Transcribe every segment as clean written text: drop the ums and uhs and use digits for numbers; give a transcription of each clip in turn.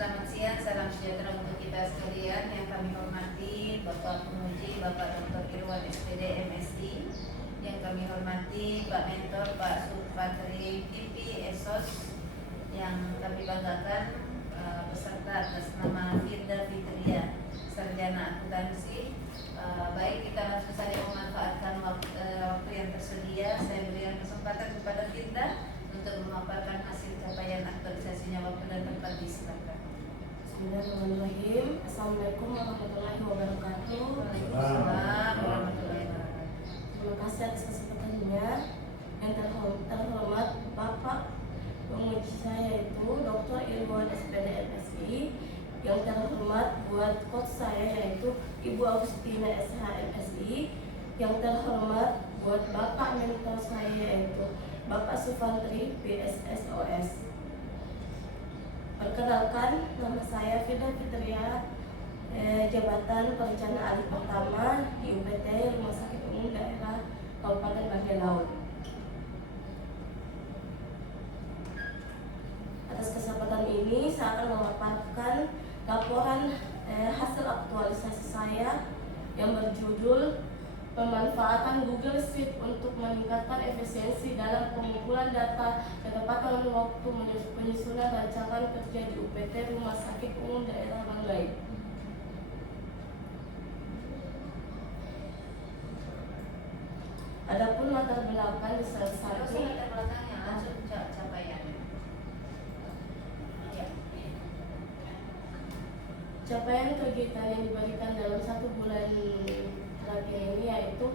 Selamat siang, salam sejahtera untuk kita sekalian. Yang kami hormati Bapak Penguji, Bapak Dr. Irwan SPD MSI. Yang kami hormati Pak Mentor, Pak Supatri PP Esos. Yang kami banggakan peserta atas nama Firda Fitria, Sarjana Akuntansi. Baik, kita langsung saja memanfaatkan waktu yang tersedia. Saya berikan kesempatan kepada Firda untuk memaparkan hasil capaian aktualisasinya waktu dan tempat. Disilakan. Bismillahirrahmanirrahim. Assalamualaikum warahmatullahi wabarakatuh. Waalaikumsalam warahmatullahi wabarakatuh. Terima kasih atas kesempatannya. Yang terhormat Bapak penguji saya itu Dr. Irwan SPD MSI. Yang terhormat buat coach saya yaitu Ibu Agustina SH MSI. Yang terhormat buat Bapak mentor saya yaitu Bapak Supantri PSSOS. Perkenalkan, nama saya Firda Fitria, jabatan perencana alih pertama di UPT Rumah Sakit Umum Daerah Kabupaten Banggai Laut. Atas kesempatan ini saya akan memaparkan laporan hasil aktualisasi saya yang berjudul pemanfaatan Google Sheet untuk meningkatkan efisiensi dalam pengumpulan data, ketepatan waktu penyusunan rancangan kerja di UPT Rumah Sakit Umum Daerah Banggai. Adapun latar belakang di salah satu Latar belakangnya langsung capaian. Ya. capaian kegiatan yang diberikan dalam 1 bulan terakhir ini yaitu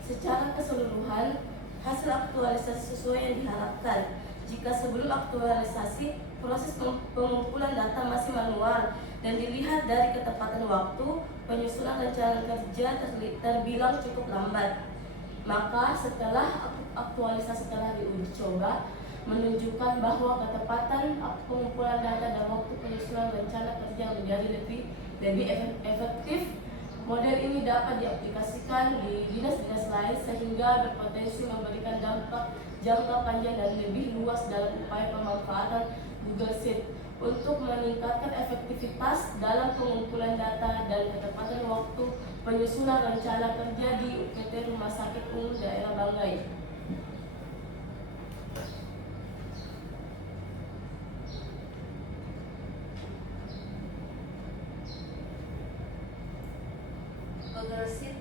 secara keseluruhan hasil aktualisasi sesuai yang diharapkan. Jika sebelum aktualisasi proses pengumpulan data masih manual dan dilihat dari ketepatan waktu, penyusunan rencana kerja terbilang cukup lambat. Maka setelah aktualisasi telah diuji coba menunjukkan bahwa ketepatan pengumpulan data dan waktu penyusunan rencana kerja menjadi lebih efektif. Model ini dapat diaplikasikan di dinas-dinas lain sehingga berpotensi memberikan dampak jangka panjang dan lebih luas dalam upaya pemanfaatan Google Sheet untuk meningkatkan efektivitas dalam pengumpulan data dan ketepatan waktu penyusunan rencana kerja di UPT Rumah Sakit Umum Daerah Banggai. Google Sheet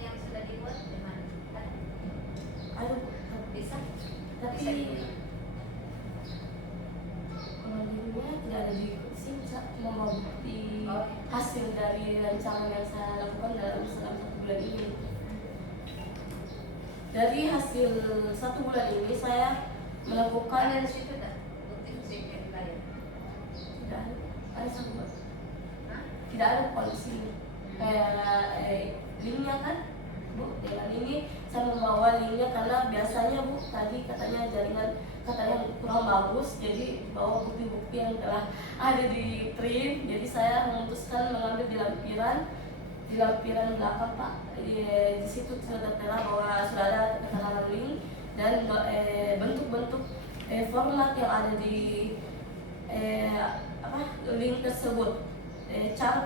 yang sudah dibuat di mana? Aduh, Bisa? tapi Bisa dibuat. kalau dirinya tidak ada di sini, cuma mau bukti Oh. hasil dari rancangan yang saya lakukan dalam selama 1 bulan ini. Dari hasil 1 bulan ini saya melakukan Ada di situ tak? Bukti fisik kalian. tidak ada sama, Hah? tidak ada polisi linknya kan Bu, dengan ini saya membawa linknya karena biasanya Bu tadi katanya jaringan katanya kurang bagus, jadi bawa bukti-bukti yang telah ada di print. Jadi saya memutuskan mengambil di lampiran belakang Pak. Di situ sudah tertera bahwa sudah ada keterangan link dan bentuk-bentuk format yang ada di link tersebut. Cara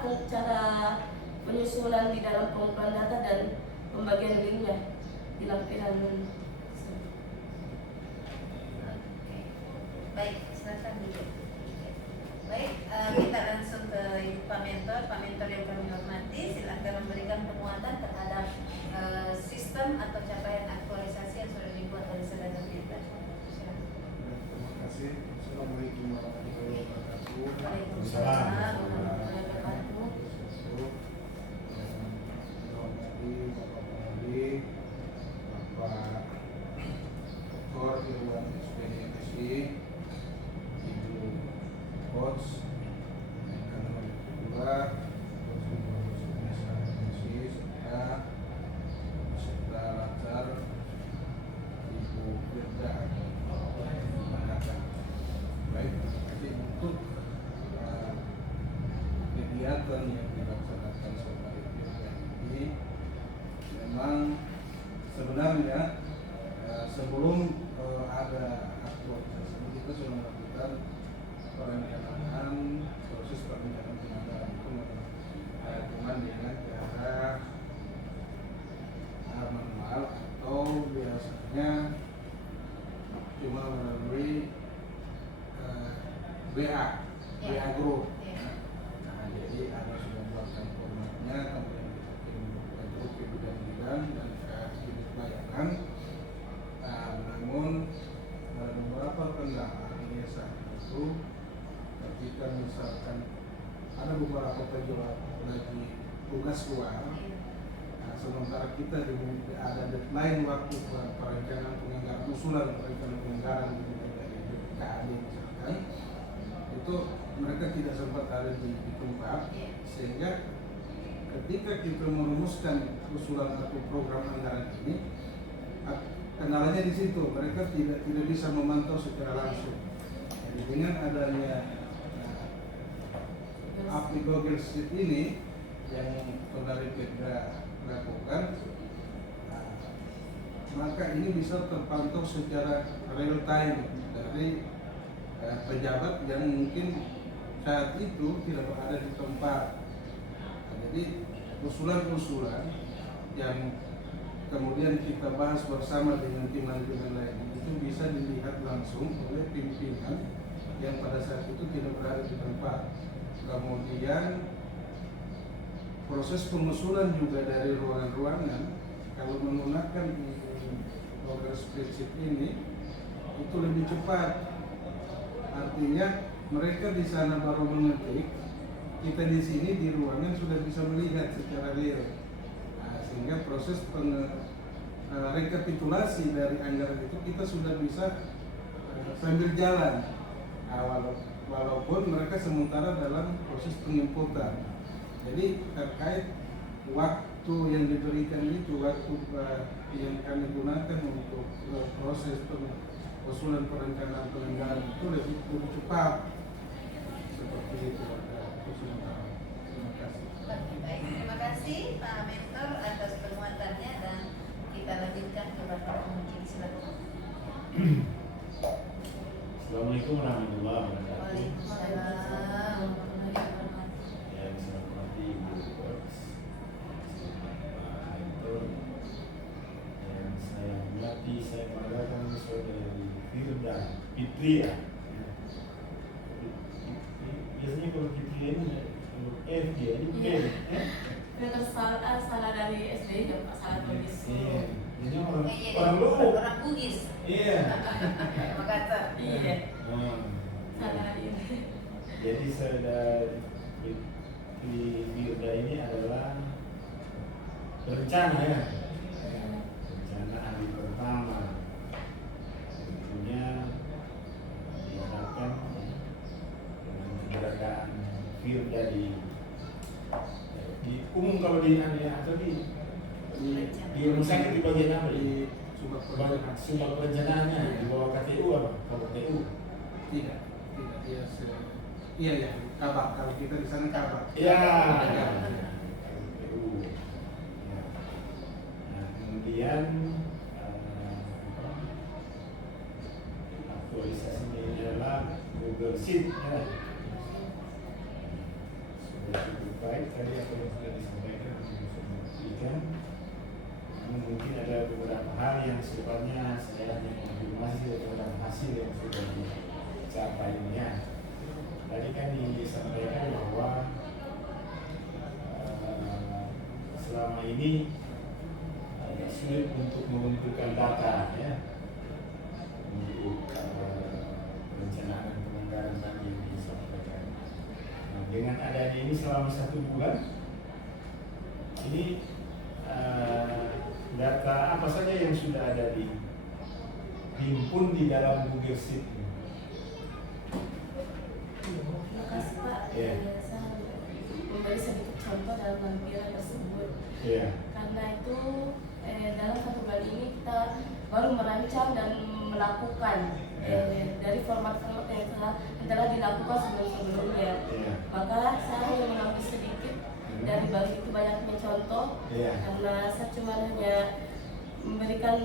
penyusunan di dalam pengumpulan data dan pembagian linknya di lampiran. Oke. Baik, silakan duduk. Baik, kita langsung ke Ibu Pak Mentor. Pak Mentor yang kami hormati, silakan memberikan penguatan terhadap sistem atau capaian aktualisasi yang sudah dibuat oleh saudara kita. Silakan. Terima kasih. Assalamualaikum warahmatullahi wabarakatuh. Waalaikumsalam warahmatullahi wabarakatuh. Bapak Dr. Irwan SPD MSI, Ibu Coach, yang kami kedua, Coach Ibu Agustina MSI, serta peserta lancar Ibu Firda Manaka. Baik, terima kasih untuk kegiatan yang dilaksanakan selama ini. Memang sebenarnya sebelum ada aktualisasi kita sudah melakukan perencanaan, proses perencanaan penganggaran itu cuma dengan cara manual atau biasanya cuma melalui WA group. Nah, jadi ada sudah buatkan formatnya, kemudian kita kirim ke grup ke bidang-bidang dan ke unit pelayanan. Nah, namun ada beberapa kendala saat itu ketika misalkan ada beberapa pejabat lagi tugas luar. Nah, sementara kita ada deadline waktu perencanaan penganggaran, usulan perencanaan penganggaran dari BPKAD misalkan, itu mereka tidak sempat ada di tempat, sehingga ketika kita merumuskan usulan atau program anggaran ini, kendalanya di situ, mereka tidak bisa memantau secara langsung. Jadi dengan adanya aplikasi Google Sheet ini yang saudari Pedra lakukan, maka ini bisa terpantau secara real time dari pejabat yang mungkin saat itu tidak berada di tempat. Nah, jadi usulan-usulan yang kemudian kita bahas bersama dengan tim-tim lain itu bisa dilihat langsung oleh pimpinan yang pada saat itu tidak berada di tempat. Kemudian proses pengusulan juga dari ruangan-ruangan, kalau menggunakan Google Spreadsheet ini itu lebih cepat. Artinya mereka di sana baru mengetik, kita di sini di ruangan sudah bisa melihat secara real. Nah, sehingga proses rekapitulasi dari anggaran itu kita sudah bisa sambil jalan. Nah, walaupun mereka sementara dalam proses penginputan. Jadi terkait waktu yang diberikan itu, waktu yang kami gunakan untuk proses usulan perencanaan penganggaran itu lebih cepat. Seperti itu. Terima kasih. Baik, terima kasih Pak Mentor atas penguatannya, dan kita lanjutkan ke Bapak Penguji. Silakan. Assalamualaikum warahmatullahi wabarakatuh. Waalaikumsalam. Yang saya hormati Ibu Coach, Pak Mentor, yang saya hormati, saya banggakan saudari Firda Fitria. Biasanya kalau Fitria ini F dia, ini P. Kita salah dari SD dan Pak salah tulis. Iya. Ini orang Kayaknya Luwu. orang Bugis. Iya. Makassar. Iya. Salah ini. Jadi saudari Firda ini adalah perencana ya. Rencana hari pertama. Tentunya diharapkan dengan keberadaan Firda di umum, kalau di atau di rumah sakit di bagian apa Di Sumpah perencanaannya di bawah KTU apa? KTU? Tidak, dia iya ya, kabak. Kalau kita di sana kabak. Iya. Ya. KTU. Ya. Nah, kemudian aktualisasinya ini adalah Google Sheet ya. Sudah cukup baik tadi apa yang sudah disampaikan, sudah mungkin ada beberapa hal yang sifatnya saya hanya konfirmasi terhadap hasil yang sudah dicapai ini ya. Tadi kan disampaikan bahwa selama ini agak sulit untuk mengumpulkan data ya untuk perencanaan penganggaran tadi yang disampaikan. Nah, dengan adanya ini selama 1 bulan ini data apa saja yang sudah ada dihimpun di dalam Google Sheet? Terima kasih Pak. Iya. Saya memberi sedikit contoh dalam lampiran tersebut. Iya. Karena itu dalam 1 bulan ini kita baru merancang dan melakukan dari format-format yang telah dilakukan sebelum-sebelumnya. Iya. Maka saya hanya mengambil sedikit dari begitu banyaknya contoh, karena saya cuma hanya memberikan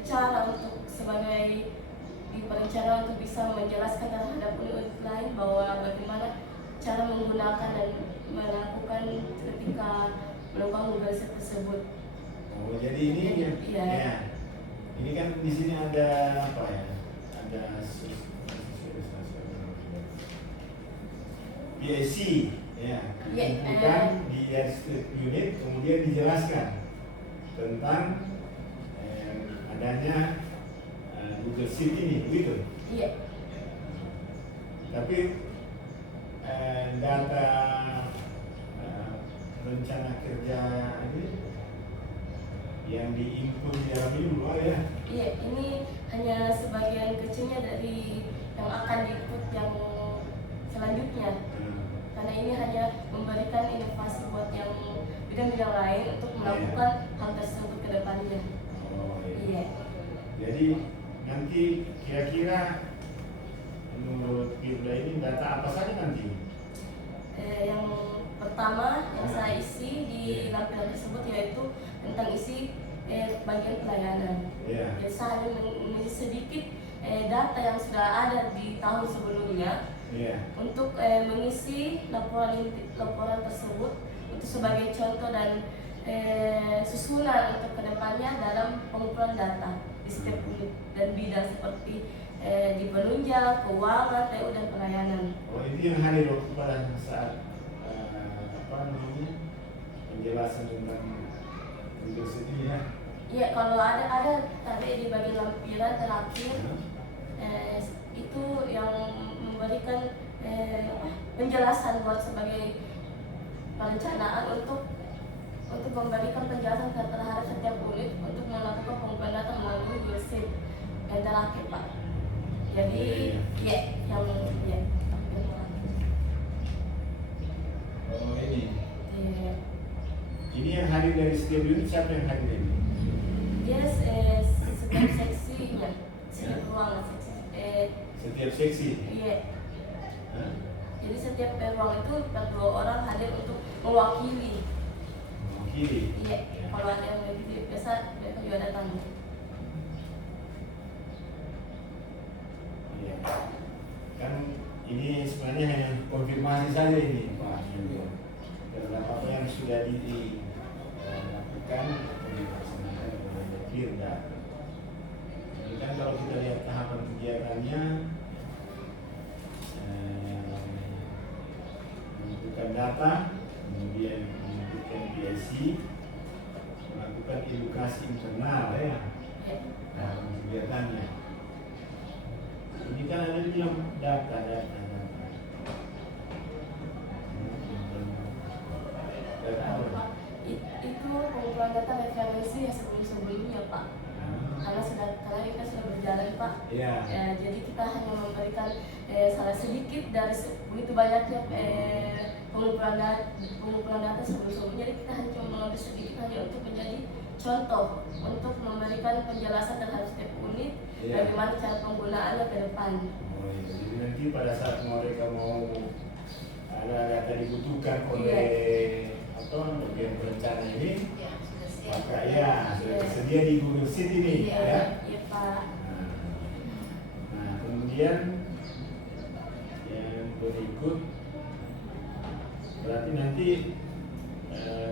cara untuk sebagai di perencanaan untuk bisa menjelaskan terhadap unit-unit lain bahwa bagaimana cara menggunakan dan melakukan ketika melakukan Google Sheet tersebut. Oh, jadi ini Iya. ya. Ini kan di sini ada apa ya? Ada PSC ya. Iya, Bukan di setiap unit kemudian dijelaskan tentang adanya Google Sheet ini, begitu. Iya. Tapi data rencana kerja ini yang diinput di dalam ini belum ada ya? Iya, ini hanya sebagian kecilnya dari yang akan diikut yang selanjutnya. Karena ini hanya memberikan inovasi buat yang bidang-bidang lain untuk melakukan hal tersebut ke depannya. Oh, iya. Iya. Jadi nanti kira-kira menurut Firda ini data apa saja nanti? Yang pertama yang saya isi di lampiran tersebut yaitu tentang isi bagian pelayanan. Iya. Jadi saya hanya mengisi sedikit data yang sudah ada di tahun sebelumnya Iya. untuk mengisi laporan tersebut untuk sebagai contoh dan susunan untuk kedepannya dalam pengumpulan data di setiap unit dan bidang seperti di penunjang, keuangan, TU dan pelayanan. Oh, itu yang hadir waktu pada saat penjelasan tentang Google Sheet ini ya? Iya, kalau ada tadi di bagian lampiran terakhir itu yang memberikan penjelasan buat sebagai perencanaan untuk memberikan penjelasan terhadap setiap unit untuk melakukan pengumpulan data melalui Google Sheet yang terakhir, Pak. Jadi ya yang ya. Oh, ini. Iya. Ini yang hadir dari setiap unit, siapa yang hadir ini? Dia setiap seksinya, setiap ruangan seksi. Setiap seksi. Iya. Hah? Jadi setiap ruang itu 42 orang hadir untuk mewakili. Mewakili. Iya. Kalau ada yang lebih biasa, mereka juga datang. Iya. Kan ini sebenarnya hanya konfirmasi saja ini, Pak. Terhadap apa yang sudah dilakukan atau dilaksanakan oleh Firda. Ini kan kalau kita lihat tahapan kegiatannya, menentukan data, kemudian menentukan PSC, melakukan edukasi internal ya dalam kegiatannya. Ini kan ada di dalam data. Itu pengumpulan data referensi yang sebelum-sebelumnya, Pak. Karena ini kan sudah berjalan, Pak. Iya. Jadi kita hanya memberikan salah sedikit dari begitu banyaknya pengumpulan data sebelum-sebelumnya. Jadi kita hanya mengambil sedikit hanya untuk menjadi contoh untuk memberikan penjelasan terhadap setiap unit, bagaimana cara penggunaannya ke depan. Oh, iya. Jadi nanti pada saat mereka mau ada data dibutuhkan oleh bagian perencana ini, Ya, sudah siap. maka ya sudah tersedia di Google Sheet ini ya. Iya, Pak. Nah, kemudian yang berikut berarti nanti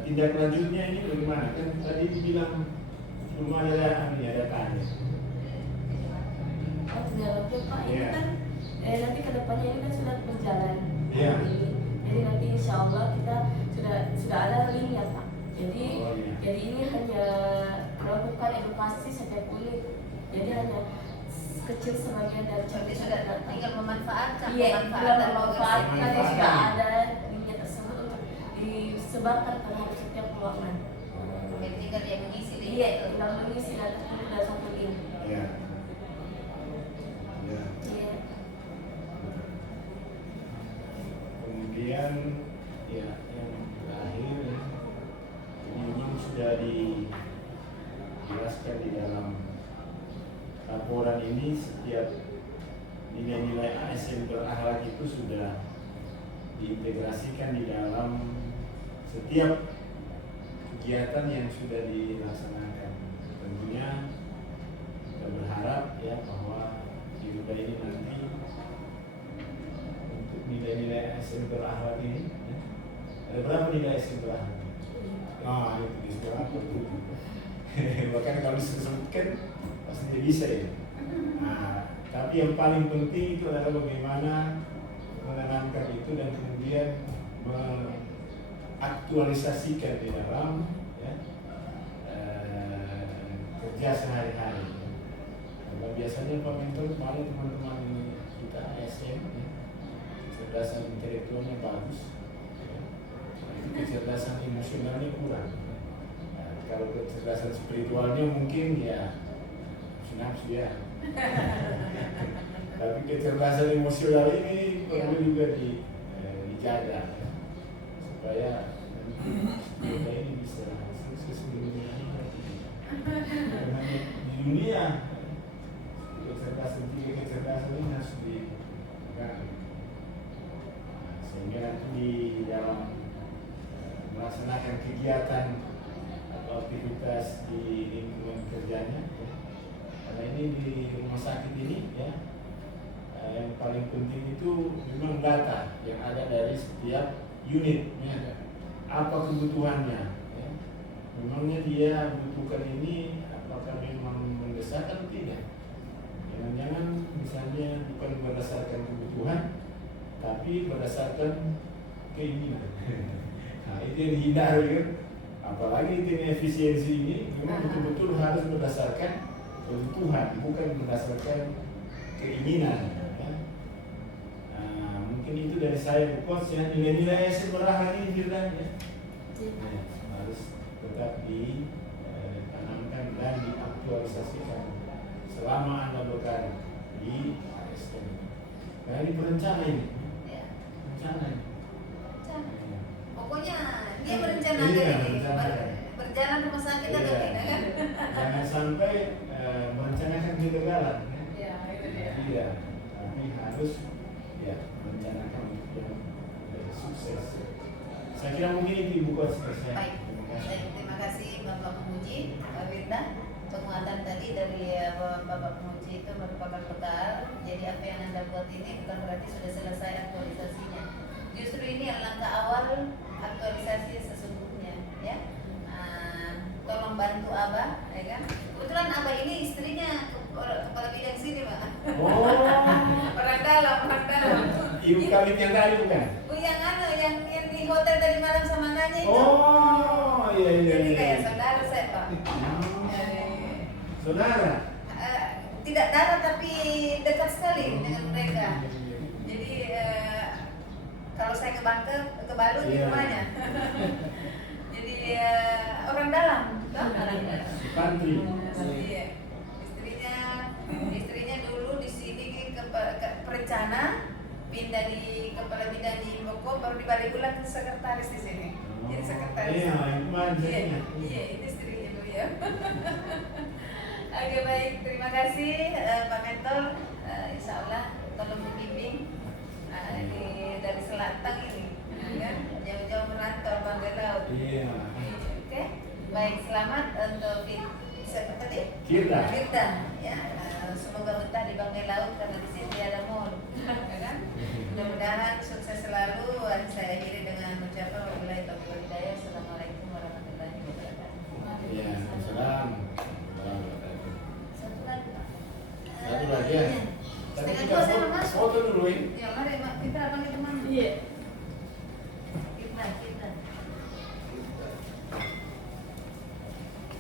tindak lanjutnya ini bagaimana? Kan tadi dibilang belum ada datanya. Oh, tidak oke, Pak. Ini Iya. kan nanti ke depannya ini kan sudah berjalan. Iya. Jadi nanti insya Allah kita sudah ada linknya, Pak. Jadi Oh, iya. jadi ini hanya melakukan edukasi setiap unit. Jadi hanya kecil sebagian dari Berarti contoh sudah data. tinggal memanfaatkan. Iya, tinggal memanfaatkan yang sudah Memanfaatkan. ada linknya tersebut untuk disebarkan terhadap setiap ruangan. Jadi tinggal dia mengisi link Iya, itu. tinggal mengisi data itu dari satu link. Ya. Ya. Iya. Kemudian ya yang terakhir ini memang sudah dijelaskan di dalam laporan ini setiap nilai-nilai ASN berakhlak itu sudah diintegrasikan di dalam setiap kegiatan yang sudah dilaksanakan. Tentunya kita berharap ya bahwa di Garuda ini nanti untuk nilai-nilai ASN berakhlak ini, ya. Ada berapa nilai ASN berakhlak? Nah, itu di sekolah bahkan kalau disebutkan pasti dia bisa ya. Nah, tapi yang paling penting itu adalah bagaimana menanamkan itu dan kemudian mengaktualisasikan di dalam ya, kerja sehari-hari. Karena biasanya Pak Mentor kemarin teman-teman kita ASN ya, kecerdasan intelektualnya bagus, ya. Nah, itu kecerdasan emosionalnya kurang. Nah, kalau kecerdasan spiritualnya mungkin ya nafsu ya. Tapi kecerdasan emosional ini perlu juga dijaga ya, supaya kita ini bisa sukses di dunia ini. Karena di dunia kecerdasan ini harus dipegang. Sehingga nanti di dalam melaksanakan kegiatan atau aktivitas di lingkungan kerjanya, karena ini di rumah sakit ini ya, yang paling penting itu memang data yang ada dari setiap unit ya. Apa kebutuhannya ya. Memangnya dia butuhkan ini apakah memang mendesak atau tidak. Jangan-jangan misalnya bukan berdasarkan kebutuhan tapi berdasarkan keinginan. Nah, itu yang dihindari kan. Apalagi tim efisiensi ini memang betul-betul harus berdasarkan kebutuhan, bukan berdasarkan keinginan. Ya. Nah, mungkin itu dari saya Coach ya, nilai-nilai seberapa ini Firdan ya. Nah, harus tetap ditanamkan dan diaktualisasikan selama Anda bekerja di ASN. Nah, ini berencana ini. Ya. Rencana ini. Pokoknya dia berencanakan Iya, ini berencanakan. berjalan rumah sakit atau Iya. tidak kan? Jangan sampai merencanakan kegagalan. Ya, itu dia. Iya, tapi harus ya merencanakan untuk yang sukses. Saya kira mungkin itu Ibu Coach saya. Baik. Terima kasih. Baik, terima kasih Bapak Pemuji, Pak Firdan. Penguatan tadi dari Bapak Pemuji itu merupakan bekal. Jadi apa yang Anda buat ini bukan berarti sudah selesai aktualisasinya. Justru ini langkah awal aktualisasi sesungguhnya, ya. Tolong bantu Abah, ya kan? Kebetulan Abah ini istrinya kepala bidang sini, Pak. Oh, Orang dalam. Ibu kami yang tadi bukan? Bu yang di hotel tadi malam sama nanya itu. Oh, iya. Jadi kayak saudara saya, Pak. Saudara. Tidak darah tapi dekat sekali dengan mereka. Jadi kalau saya ke Bangka, ke Balu di Iya. rumahnya. Jadi orang dalam, toh? Orang dalam. Pantri. Iya. Istrinya dulu di sini ke perencana, pindah di kepala bidang di Boko, baru dibalik ulang ke sekretaris di sini. Jadi sekretaris. Iya, itu aja. Iya, itu istrinya Bu ya. Oke baik, terima kasih Pak Mentor. Insya Allah tolong membimbing dari selatan ini, kan? Jauh-jauh merantau Bangga Laut. Iya. Oke, baik selamat untuk siapa tadi? Firdan. Ya. Semoga betah di Bangga Laut karena di sini ada mall, ya kan? Mudah-mudahan sukses selalu. Saya akhiri dengan mengucapkan wabillahi taufiq wal hidayah. Assalamualaikum warahmatullahi wabarakatuh. Iya, salam. Satu lagi, Pak. Satu lagi ya. Tapi Setengah kita dua saya mau masuk. foto dulu ya. Ya mari Mak, kita panggil teman. Iya. Kita.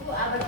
Bu, abad